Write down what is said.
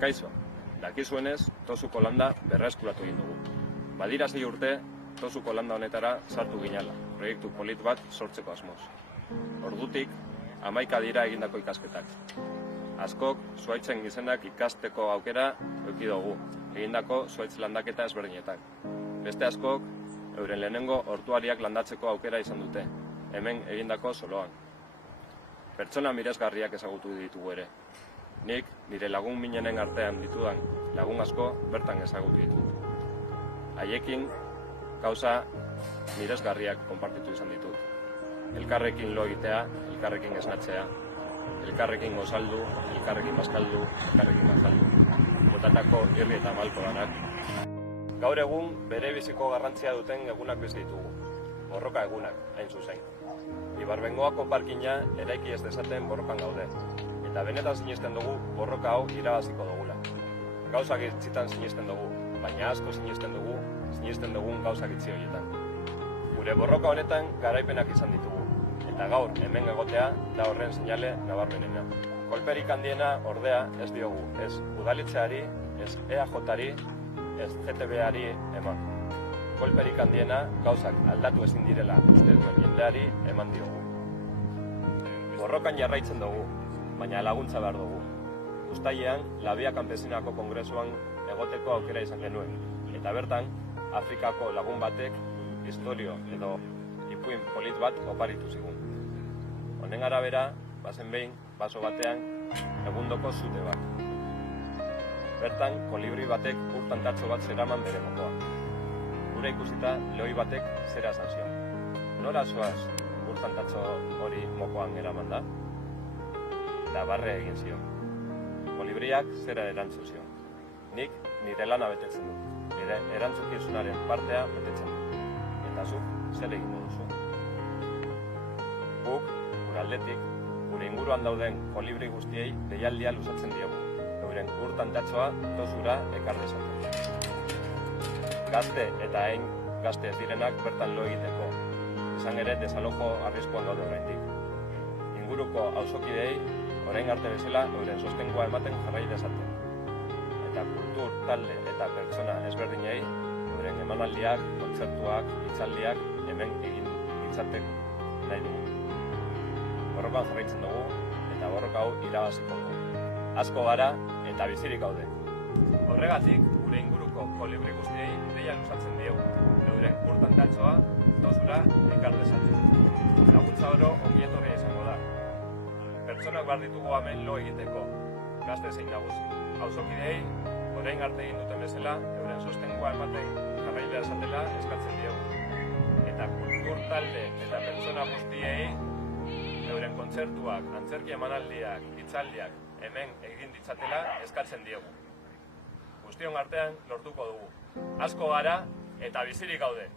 Kaixo, dakizuenez, Tosuko landa berreskuratu egin dugu. Badira 6 urte, Tosuko landa honetara sartu ginala, proiektu polit bat sortzeko asmoz. Ordutik, 11 dira egindako ikasketak. Askok, zuhaitzen gizenak ikasteko aukera eduki dugu, egindako zuhaitz landaketa ezberdinetak. Beste askok, euren lehenengo ortuariak landatzeko aukera izan dute, hemen egindako soloan. Pertsona miresgarriak ezagutu ditugu ere. Nik, nire lagun minenen artean ditudan lagun asko bertan ezagutu ditugu. Haiekin, gauza miresgarriak konpartitu izan ditut. Elkarrekin lo egitea, elkarrekin esnatzea, elkarrekin gozaldu, elkarrekin bazkaldu, elkarrekin bazkaldu, botatako irri eta malko danak. Gaur egun, bere biziko garrantzia duten egunak bizi ditugu. Borroka egunak, hain zuzen. Ibarbengoako parkina eraiki ez dezaten borrokan gaude. Eta benetan sinesten dugu borroka hau irabaziko dugula. Gauzak itzitan sinesten dugu, baina asko sinesten dugun gauzak itzi horietan. Gure borroka honetan garaipenak izan ditugu, eta gaur hemen egotea da horren seinale nabarmenena. Kolperik handiena ordea ez diogu, ez udalitzeari, ez EAJ-ari, ez GTB-ari eman. Kolperik handiena gauzak aldatu ezin direla uste duen jendeari eman diogu. Borrokan jarraitzen dugu, baina laguntza behar dugu. Uztailean, Labia Kanpesinako Kongresuan egoteko aukera izan genuen, eta bertan, Afrikako lagun batek historio edo ipuin polit bat oparitu zigun. Honen arabera, bazen behin, baso batean, egundoko zute bat. Bertan, kolibri batek urtantatxo bat zeraman bere mokoa. Gure ikusita, lehoi batek zera esan zion. Nora zoaz urtantatxo hori mokoan eraman da? Eta barre egin zion. Kolibriak zera erantzun zion. Nik nire lana betetzen dut. Nire erantzukizunaren partea betetzen dut. Eta zuk zer egingo duzu. Guk, gure aldetik, gure inguruan dauden kolibri guztiei deialdia luzatzen diogu. Euren urtantatxoa Tosura ekar dezaten. Gazte eta hain gazte ez direnak bertan lo egiteko. Izan ere desalojo arriskuan gaude oraindik. Inguruko auzokideei orain arte bezala euren sostengoa ematen jarrai dezaten. Eta kultur, talde eta pertsona ezberdinei euren emanaldiak, kontzertuak, hitzaldiak hemen egin ditzateko nahi dugu. Borrokan jarraitzen dugu eta borroka hau irabaziko dugu. Asko gara eta bizirik gaude. Horregatik, gure inguruko kolibri guztiei deia luzatzen diegu. Euren urtantatxoa Tosura ekar dezaten. Laguntza oro ongietorria izango da. Pertsonak behar ditugu hemen lo egiteko, gazte zein nagusi. Auzokideei, orain arte egin duten bezala, euren sostengoa ematen jarrailea esatela eskatzen diegu. Eta kultur talde eta pertsona guztiei, euren kontzertuak, antzerki emanaldiak, hitzaldiak hemen egin ditzatela eskatzen diegu. Guztion artean lortuko dugu. Asko gara eta bizirik gaude.